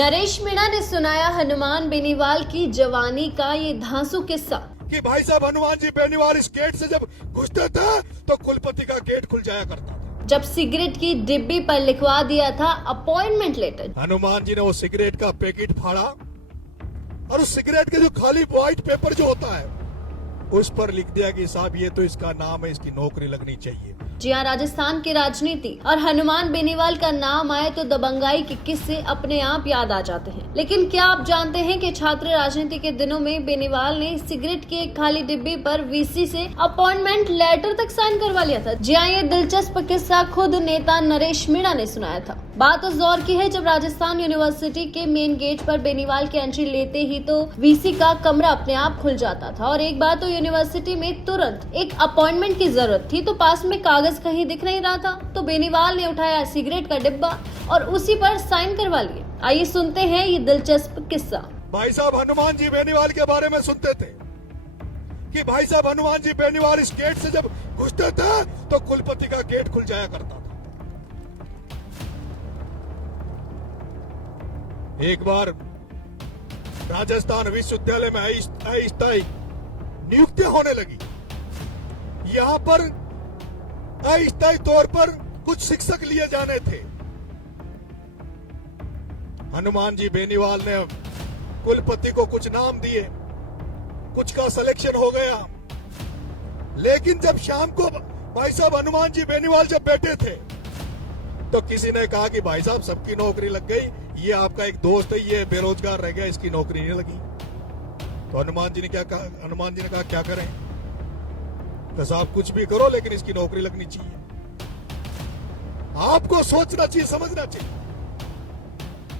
नरेश मीणा ने सुनाया हनुमान बेनीवाल की जवानी का ये धांसू किस्सा कि भाई साहब हनुमान जी बेनीवाल इस गेट से जब घुसते थे तो कुलपति का गेट खुल जाया करता था। जब सिगरेट की डिब्बी पर लिखवा दिया था अपॉइंटमेंट लेटर। हनुमान जी ने वो सिगरेट का पैकेट फाड़ा और उस सिगरेट के जो खाली व्हाइट पेपर जो होता है उस पर लिख दिया कि साहब ये तो इसका नाम है, इसकी नौकरी लगनी चाहिए। जी हाँ, राजस्थान की राजनीति और हनुमान बेनीवाल का नाम आए तो दबंगाई के किस्से अपने आप याद आ जाते हैं। लेकिन क्या आप जानते हैं कि छात्र राजनीति के दिनों में बेनीवाल ने सिगरेट की एक खाली डिब्बी पर वीसी से अपॉइंटमेंट लेटर तक साइन करवा लिया था। जी हाँ, ये दिलचस्प किस्सा खुद नेता नरेश मीणा ने सुनाया था। बात उस दौर की है जब राजस्थान यूनिवर्सिटी के मेन गेट पर बेनीवाल की एंट्री लेते ही तो वीसी का कमरा अपने आप खुल जाता था और एक बार तो यूनिवर्सिटी में तुरंत एक अपॉइंटमेंट की जरूरत थी तो पास में कागज कहीं दिख नहीं रहा था तो बेनीवाल ने उठाया सिगरेट का डिब्बा और उसी पर साइन करवा लिए। आइए सुनते हैं ये दिलचस्प किस्सा। भाई साहब हनुमान जी बेनीवाल के बारे में सुनते थे कि भाई साहब हनुमान जी बेनीवाल इस गेट से जब घुसते थे तो कुलपति का गेट खुल जाया करता था। एक बार राजस्थान विश्वविद्यालय में अस्थायी नियुक्तियां होने लगी। यहाँ पर अस्थायी तौर पर कुछ शिक्षक लिए जाने थे। हनुमान जी बेनीवाल ने कुलपति को कुछ नाम दिए, कुछ का सिलेक्शन हो गया। लेकिन जब शाम को भाई साहब हनुमान जी बेनीवाल जब बैठे थे तो किसी ने कहा कि भाई साहब सबकी नौकरी लग गई, ये आपका एक दोस्त है, ये बेरोजगार रह गया, इसकी नौकरी नहीं लगी। तो हनुमान जी ने क्या कहा? हनुमान जी ने कहा क्या करें? तो साहब कुछ भी करो लेकिन इसकी नौकरी लगनी चाहिए। आपको सोचना चाहिए, समझना चाहिए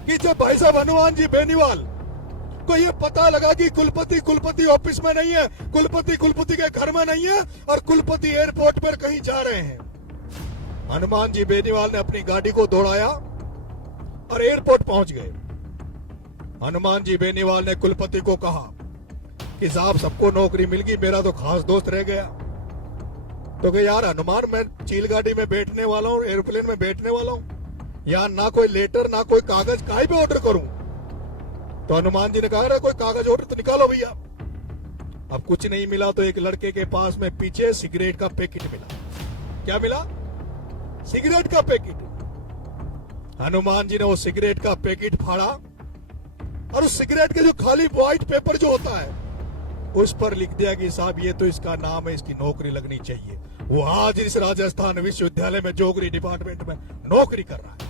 कि जब भाई साहब हनुमान जी बेनीवाल को ये पता लगा कि कुलपति ऑफिस में नहीं है, कुलपति के घर में नहीं है और कुलपति एयरपोर्ट पर कहीं जा रहे हैं, हनुमान जी बेनीवाल ने अपनी गाड़ी को दौड़ाया और एयरपोर्ट पहुंच गए। हनुमान जी बेनीवाल ने कुलपति को कहा कि साहब सबको नौकरी मिल गई, मेरा तो खास दोस्त रह गया। तो कि यार हनुमान, मैं चील गाड़ी में बैठने वाला हूँ, एरोप्लेन में बैठने वाला हूँ, यहाँ ना कोई लेटर ना कोई कागज, काहे पे ऑर्डर करूं? तो हनुमान जी ने कहा कोई कागज ऑर्डर तो निकालो भैया। अब कुछ नहीं मिला तो एक लड़के के पास में पीछे सिगरेट का पैकेट मिला। क्या मिला? सिगरेट का पैकेट। हनुमान जी ने वो सिगरेट का पैकेट फाड़ा और उस सिगरेट के जो खाली व्हाइट पेपर जो होता है उस पर लिख दिया कि साहब ये तो इसका नाम है, इसकी नौकरी लगनी चाहिए। वो आज इस राजस्थान विश्वविद्यालय में जोगरी डिपार्टमेंट में नौकरी कर रहा है।